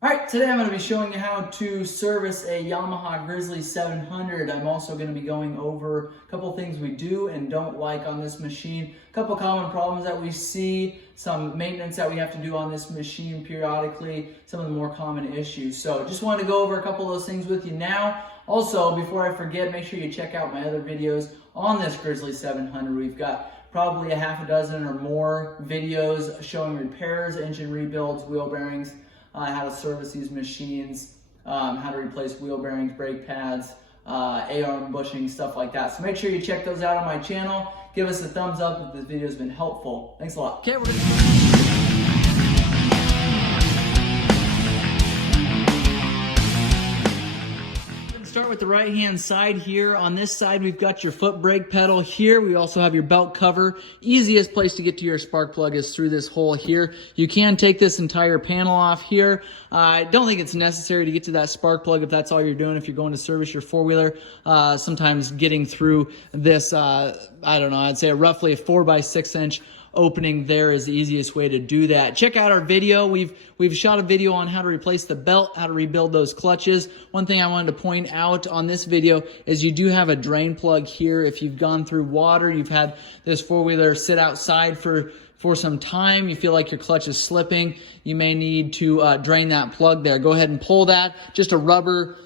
Alright, today I'm going to be showing you how to service a Yamaha Grizzly 700. I'm also going to be going over a couple things we do and don't like on this machine, a couple common problems that we see, some maintenance that we have to do on this machine periodically, some of the more common issues. So just wanted to go over a couple of those things with you now. Also, before I forget, make sure you check out my other videos on this Grizzly 700. We've got probably a half a dozen or more videos showing repairs, engine rebuilds, wheel bearings, how to service these machines, how to replace wheel bearings, brake pads, A-arm bushing, stuff like that. So make sure you check those out on my channel. Give us a thumbs up if this video has been helpful. Thanks a lot. Okay, we're gonna start with the right hand side here. On this side we've got your foot brake pedal here. We also have your belt cover. Easiest place to get to your spark plug is through this hole here. You can take this entire panel off here. I don't think it's necessary to get to that spark plug if that's all you're doing, if you're going to service your four-wheeler. Sometimes getting through this, I don't know, I'd say roughly a 4x6 inch opening there is the easiest way to do that. Check out our video. We've shot a video on how to replace the belt, how to rebuild those clutches. One thing I wanted to point out on this video is you do have a drain plug here. If you've gone through water, you've had this four-wheeler sit outside for some time, you feel like your clutch is slipping, you may need to drain that plug there. Go ahead and pull that. Just a rubber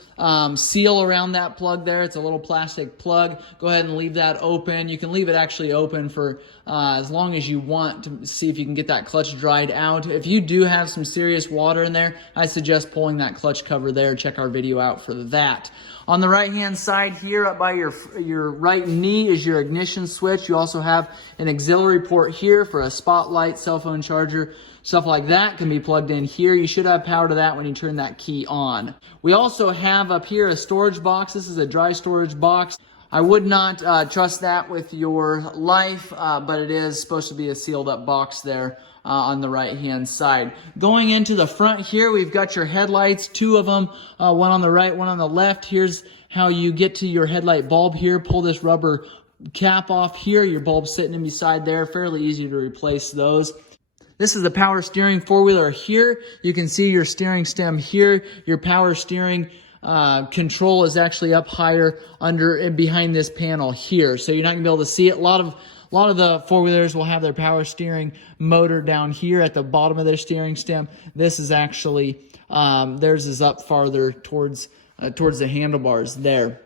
seal around that plug there. It's a little plastic plug. Go ahead and leave that open. You can leave it actually open for as long as you want to see if you can get that clutch dried out. If you do have some serious water in there, I suggest pulling that clutch cover there. Check our video out for that. On the right hand side here, up by your right knee, is your ignition switch. You also have an auxiliary port here for a spotlight, cell phone charger, stuff like that can be plugged in here. You should have power to that when you turn that key on. We also have up here a storage box. This is a dry storage box. I would not trust that with your life, but it is supposed to be a sealed up box there on the right hand side. Going into the front here, we've got your headlights, two of them, one on the right, one on the left. Here's how you get to your headlight bulb here. Pull this rubber cap off here. Your bulb's sitting in beside there. Fairly easy to replace those. This is the power steering four-wheeler here. You can see your steering stem here. Your power steering control is actually up higher under and behind this panel here. So you're not gonna be able to see it. A lot of the four-wheelers will have their power steering motor down here at the bottom of their steering stem. This is actually, theirs is up farther towards the handlebars there.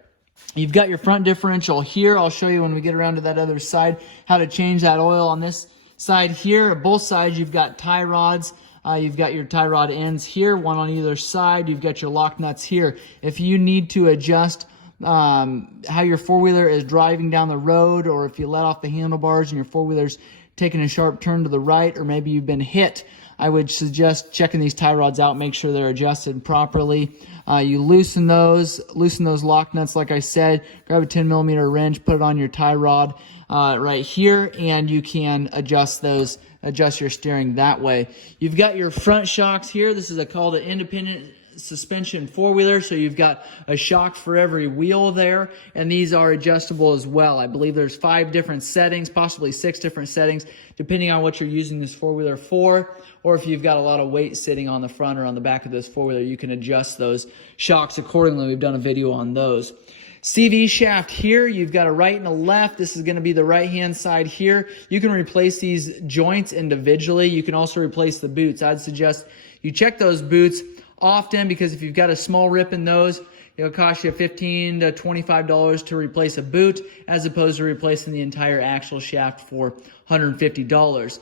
You've got your front differential here. I'll show you when we get around to that other side how to change that oil on this side here. Both sides you've got tie rods. You've got your tie rod ends here, one on either side. You've got your lock nuts here. If you need to adjust how your four-wheeler is driving down the road, or if you let off the handlebars and your four-wheeler's taking a sharp turn to the right, or maybe you've been hit, I would suggest checking these tie rods out, make sure they're adjusted properly. You loosen those lock nuts like I said, grab a 10mm wrench, put it on your tie rod right here, and you can adjust your steering that way. You've got your front shocks here. This is called an independent suspension four-wheeler, so you've got a shock for every wheel there, and these are adjustable as well. I believe there's 5 different settings, possibly 6 different settings, depending on what you're using this four-wheeler for, or if you've got a lot of weight sitting on the front or on the back of this four-wheeler, you can adjust those shocks accordingly. We've done a video on those. CV shaft here, you've got a right and a left. This is going to be the right hand side here. You can replace these joints individually. You can also replace the boots. I'd suggest you check those boots often, because if you've got a small rip in those, it'll cost you $15 to $25 to replace a boot, as opposed to replacing the entire axle shaft for $150.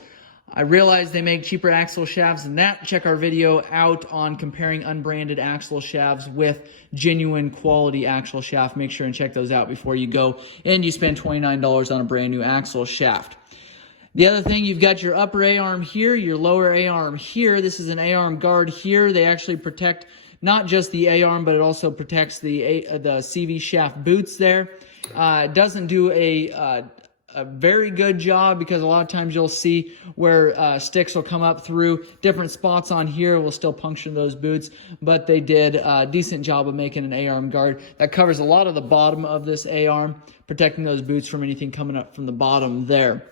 I realize they make cheaper axle shafts than that. Check our video out on comparing unbranded axle shafts with genuine quality axle shaft. Make sure and check those out before you go and you spend $29 on a brand new axle shaft. The other thing, you've got your upper A-arm here, your lower A-arm here. This is an A-arm guard here. They actually protect not just the A-arm, but it also protects the CV shaft boots there. It doesn't do a very good job, because a lot of times you'll see where sticks will come up through different spots on here, will still puncture those boots, but they did a decent job of making an A-arm guard that covers a lot of the bottom of this A-arm, protecting those boots from anything coming up from the bottom there.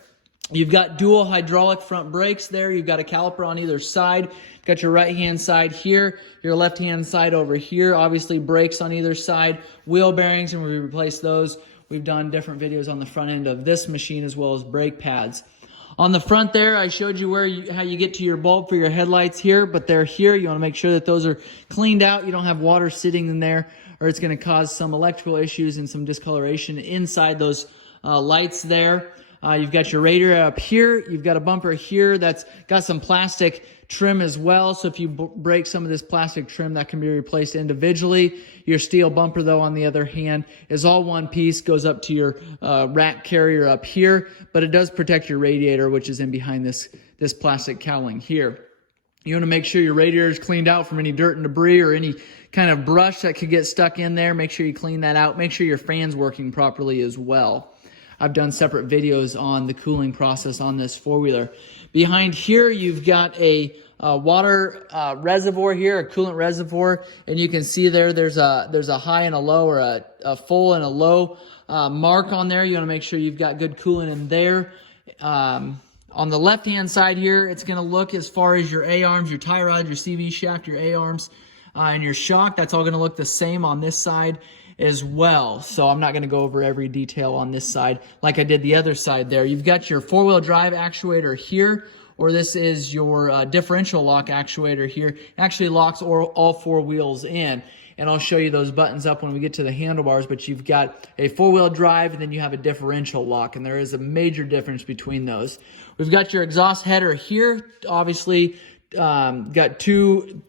You've got dual hydraulic front brakes there. You've got a caliper on either side. You've got your right-hand side here, your left-hand side over here. Obviously, brakes on either side, wheel bearings, and we replace those. We've done different videos on the front end of this machine as well as brake pads. On the front there, I showed you how you get to your bulb for your headlights here, but they're here. You want to make sure that those are cleaned out. You don't have water sitting in there, or it's going to cause some electrical issues and some discoloration inside those lights there. You've got your radiator up here. You've got a bumper here that's got some plastic trim as well. So if you break some of this plastic trim, that can be replaced individually. Your steel bumper, though, on the other hand, is all one piece, goes up to your rack carrier up here, but it does protect your radiator, which is in behind this plastic cowling here. You want to make sure your radiator is cleaned out from any dirt and debris or any kind of brush that could get stuck in there. Make sure you clean that out. Make sure your fan's working properly as well. I've done separate videos on the cooling process on this four-wheeler. Behind here, you've got a water reservoir here, a coolant reservoir, and you can see there's a high and a low, or a full and a low mark on there. You want to make sure you've got good coolant in there. On the left-hand side here, it's going to look as far as your A-arms, your tie rod, your CV shaft, your A-arms, and your shock. That's all going to look the same on this side as well. So I'm not going to go over every detail on this side like I did the other side there. You've got your four-wheel drive actuator here, or this is your differential lock actuator here. It actually locks all four wheels in, and I'll show you those buttons up when we get to the handlebars. But you've got a four-wheel drive, and then you have a differential lock, and there is a major difference between those. We've got your exhaust header here. Obviously, got two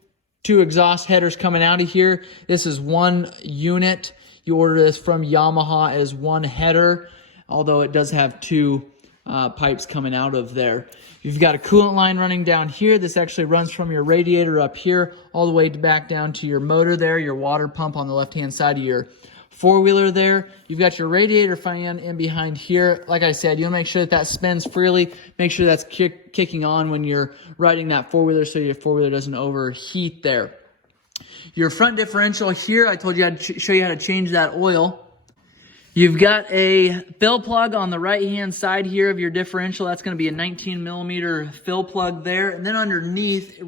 exhaust headers coming out of here. This is one unit. You order this from Yamaha as one header, although it does have two pipes coming out of there. You've got a coolant line running down here. This actually runs from your radiator up here all the way back down to your motor there, your water pump on the left-hand side of your four-wheeler there. You've got your radiator fan in behind here. Like I said, you want to make sure that spins freely. Make sure that's kicking on when you're riding that four-wheeler so your four-wheeler doesn't overheat there. Your front differential here, I told you I'd show you how to change that oil. You've got a fill plug on the right-hand side here of your differential. That's going to be a 19mm fill plug there. And then underneath,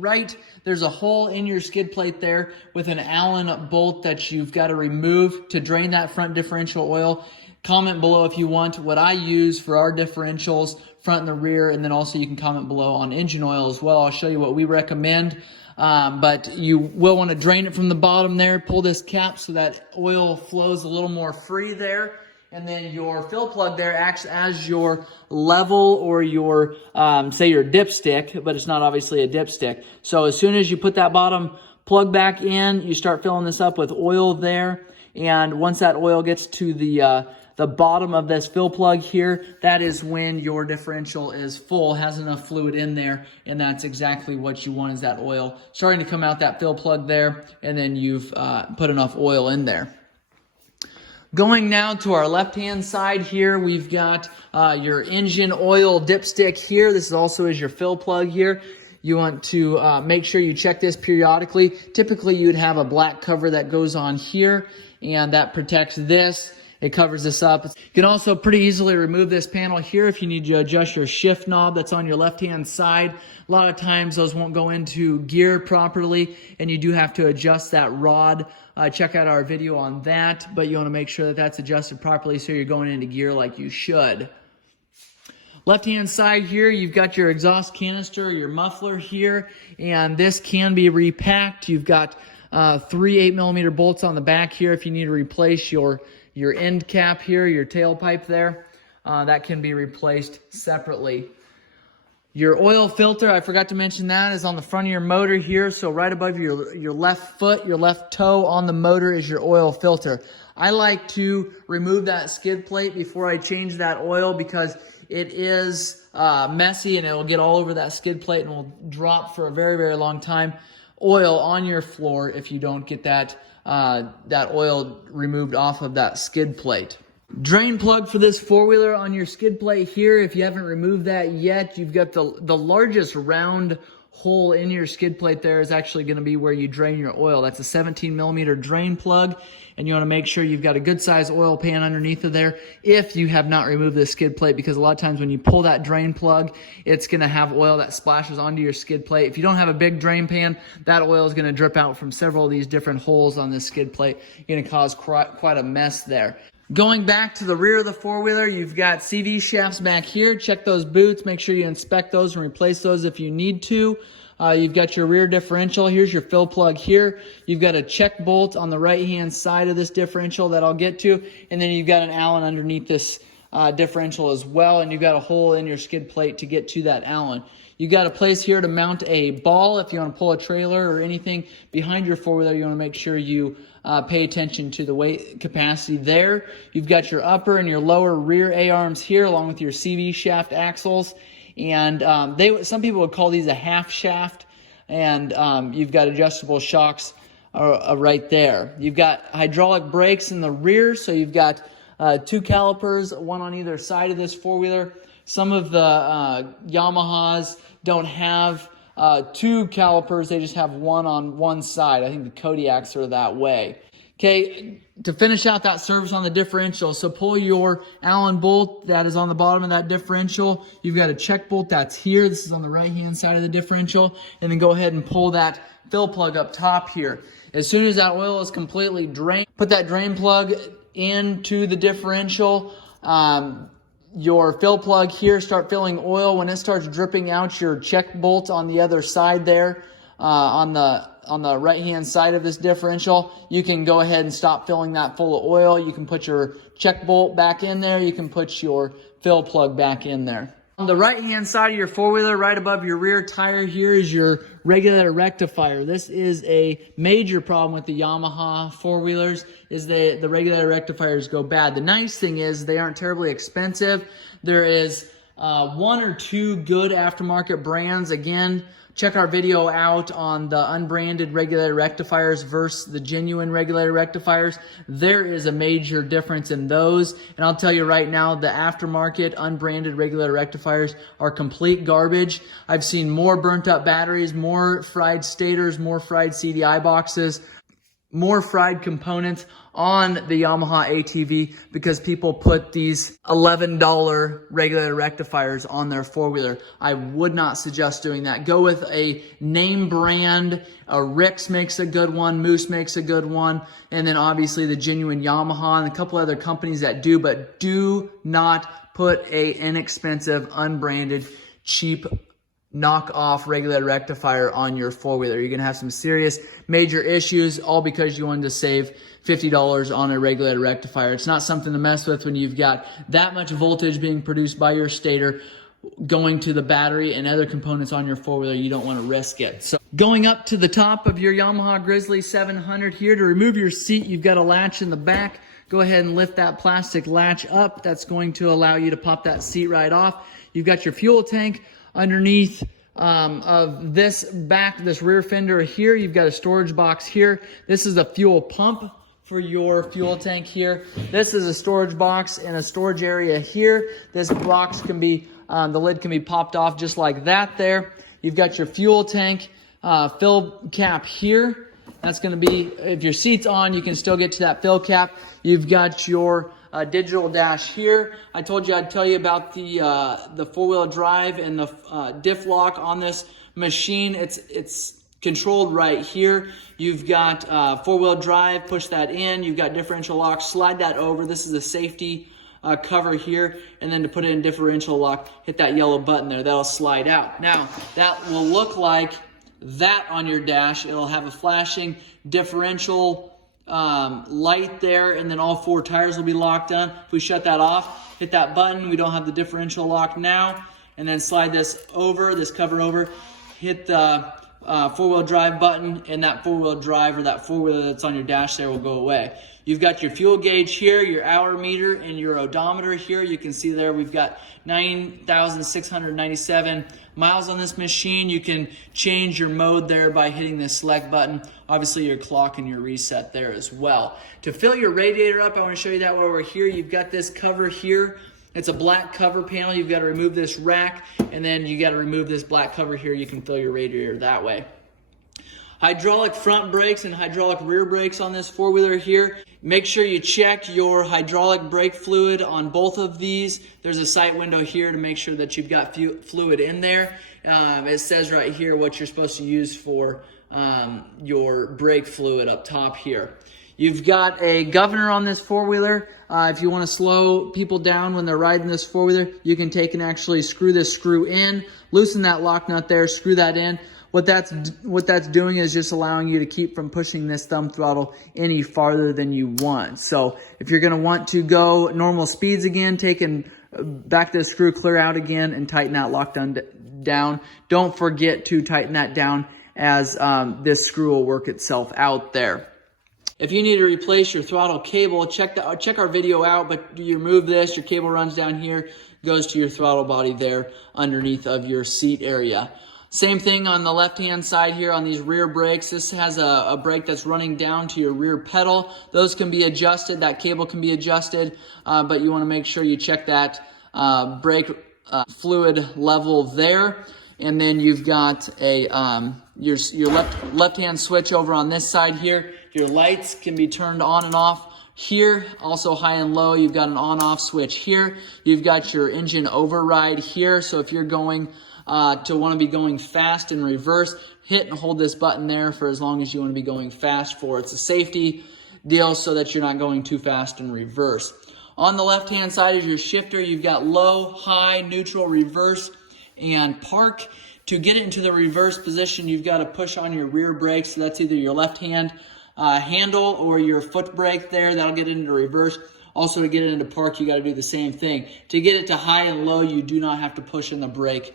there's a hole in your skid plate there with an Allen bolt that you've got to remove to drain that front differential oil. Comment below if you want what I use for our differentials, front and the rear, and then also you can comment below on engine oil as well. I'll show you what we recommend. But you will want to drain it from the bottom there, pull this cap so that oil flows a little more free there. And then your fill plug there acts as your level, or your, say your dipstick, but it's not obviously a dipstick. So as soon as you put that bottom plug back in, you start filling this up with oil there. And once that oil gets to the bottom of this fill plug here, that is when your differential is full, has enough fluid in there, and that's exactly what you want, is that oil starting to come out that fill plug there, and then you've put enough oil in there. Going now to our left-hand side here, we've got your engine oil dipstick here. This is also is your fill plug here. You want to make sure you check this periodically. Typically, you'd have a black cover that goes on here, and that protects this. It covers this up. You can also pretty easily remove this panel here if you need to adjust your shift knob that's on your left-hand side. A lot of times those won't go into gear properly, and you do have to adjust that rod. Check out our video on that, but you want to make sure that that's adjusted properly so you're going into gear like you should. Left-hand side here, you've got your exhaust canister, your muffler here, and this can be repacked. You've got 3 8mm bolts on the back here if you need to replace your end cap here, your tailpipe there. That can be replaced separately. Your oil filter, I forgot to mention that, is on the front of your motor here. So right above your left foot, your left toe on the motor is your oil filter. I like to remove that skid plate before I change that oil because it is messy and it will get all over that skid plate and will drop for a very, very long time. Oil on your floor if you don't get that oil removed off of that skid plate. Drain plug for this four-wheeler on your skid plate here. If you haven't removed that yet, you've got the largest round hole in your skid plate there is actually going to be where you drain your oil. That's a 17 millimeter drain plug, and you want to make sure you've got a good size oil pan underneath of there if you have not removed the skid plate, because a lot of times when you pull that drain plug, it's going to have oil that splashes onto your skid plate. If you don't have a big drain pan, that oil is going to drip out from several of these different holes on this skid plate. You're going to cause quite a mess there. Going back to the rear of the four-wheeler, you've got CV shafts back here. Check those boots. Make sure you inspect those and replace those if you need to. You've got your rear differential. Here's your fill plug here. You've got a check bolt on the right-hand side of this differential that I'll get to. And then you've got an Allen underneath this differential as well. And you've got a hole in your skid plate to get to that Allen. You've got a place here to mount a ball if you want to pull a trailer or anything behind your four-wheeler. You want to make sure you pay attention to the weight capacity there. You've got your upper and your lower rear A-arms here, along with your CV shaft axles. And some people would call these a half shaft. And you've got adjustable shocks right there. You've got hydraulic brakes in the rear, so you've got 2 calipers, one on either side of this four-wheeler. Some of the Yamahas don't have 2 calipers, they just have one on one side. I think the Kodiaks are that way. Okay, to finish out that service on the differential, so pull your Allen bolt that is on the bottom of that differential. You've got a check bolt that's here. This is on the right-hand side of the differential. And then go ahead and pull that fill plug up top here. As soon as that oil is completely drained, put that drain plug into the differential. Your fill plug here, start filling oil. When it starts dripping out your check bolt on the other side there, on the right-hand side of this differential, you can go ahead and stop filling that full of oil. You can put your check bolt back in there. You can put your fill plug back in there. On the right-hand side of your four-wheeler, right above your rear tire here, is your regulator rectifier. This is a major problem with the Yamaha four-wheelers, is the regulator rectifiers go bad. The nice thing is they aren't terribly expensive. There is 1 or 2 good aftermarket brands. Again, check our video out on the unbranded regulator rectifiers versus the genuine regulator rectifiers. There is a major difference in those. And I'll tell you right now, the aftermarket unbranded regulator rectifiers are complete garbage. I've seen more burnt up batteries, more fried stators, more fried CDI boxes, more fried components on the Yamaha ATV because people put these $11 regulator rectifiers on their four-wheeler. I would not suggest doing that. Go with a name brand. Rix makes a good one. Moose makes a good one. And then obviously the genuine Yamaha and a couple other companies that do, but do not put a inexpensive, unbranded, cheap knock-off regulator rectifier on your four-wheeler. You're going to have some serious major issues, all because you wanted to save $50 on a regulator rectifier. It's not something to mess with when you've got that much voltage being produced by your stator going to the battery and other components on your four-wheeler. You don't want to risk it. So going up to the top of your Yamaha Grizzly 700 here, to remove your seat, you've got a latch in the back. Go ahead and lift that plastic latch up. That's going to allow you to pop that seat right off. You've got your fuel tank underneath of this rear fender here. You've got a storage box here. This is a fuel pump for your fuel tank here. This is a storage box and a storage area here. This box can be, the lid can be popped off just like that there. You've got your fuel tank fill cap here. That's going to be, if your seat's on, you can still get to that fill cap. You've got your digital dash here. I told you I'd tell you about the four-wheel drive and the diff lock on this machine. It's controlled right here. You've got four-wheel drive, push that in. You've got differential lock, slide that over. This is a safety cover here, and then to put it in differential lock, hit that yellow button there. That'll slide out. Now, that will look like that on your dash. It'll have a flashing differential light there, and then all 4 tires will be locked on. If we shut that off, hit that button, we don't have the differential lock now, and then slide this over, this cover over, hit the four-wheel drive button, and that four-wheel drive or that four-wheeler that's on your dash there will go away. You've got your fuel gauge here, your hour meter, and your odometer here. You can see there we've got 9,697 miles on this machine. You can change your mode there by hitting this select button. Obviously your clock and your reset there as well. To fill your radiator up, I want to show you that while we're here. You've got this cover here It's a black cover panel. You've got to remove this rack, and then you got to remove this black cover here. You can fill your radiator that way. Hydraulic front brakes and hydraulic rear brakes on this four-wheeler here. Make sure you check your hydraulic brake fluid on both of these. There's a sight window here to make sure that you've got fluid in there. It says right here what you're supposed to use for your brake fluid up top here. You've got a governor on this four-wheeler. If you want to slow people down when they're riding this four-wheeler, you can take and actually screw this screw in, loosen that lock nut there, screw that in. What that's doing is just allowing you to keep from pushing this thumb throttle any farther than you want. So if you're going to want to go normal speeds again, take and back this screw clear out again and tighten that lock down. Don't forget to tighten that down as this screw will work itself out there. If you need to replace your throttle cable, check our video out, but you remove this, your cable runs down here, goes to your throttle body there underneath of your seat area. Same thing on the left-hand side here on these rear brakes. This has a brake that's running down to your rear pedal. Those can be adjusted. That cable can be adjusted, but you want to make sure you check that brake fluid level there. And then you've got a your left-hand switch over on this side here. Your lights can be turned on and off here, also high and low. You've got an on-off switch here. You've got your engine override here. So if you're going to want to be going fast in reverse, hit and hold this button there for as long as you want to be going fast for. It's a safety deal so that you're not going too fast in reverse. On the left-hand side is your shifter. You've got low, high, neutral, reverse, and park. To get it into the reverse position, you've got to push on your rear brake. So that's either your left hand handle or your foot brake there. That'll get it into reverse. Also, to get it into park, you got to do the same thing. To get it to high and low, you do not have to push in the brake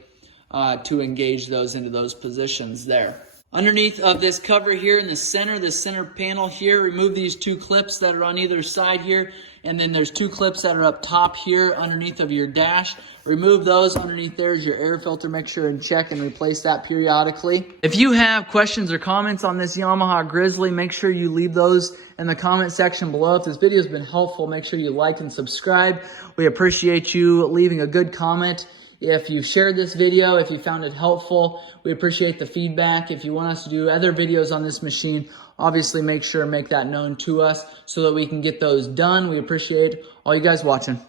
to engage those into those positions there. Underneath of this cover here in the center, this center panel here, remove these two clips that are on either side here, and then there's two clips that are up top here underneath of your dash. Remove those. Underneath there is your air filter. Make sure and check and replace that periodically. If you have questions or comments on this Yamaha Grizzly, make sure you leave those in the comment section below. If this video has been helpful, make sure you like and subscribe. We appreciate you leaving a good comment. If you shared this video, if you found it helpful, we appreciate the feedback. If you want us to do other videos on this machine, obviously make sure and make that known to us so that we can get those done. We appreciate all you guys watching.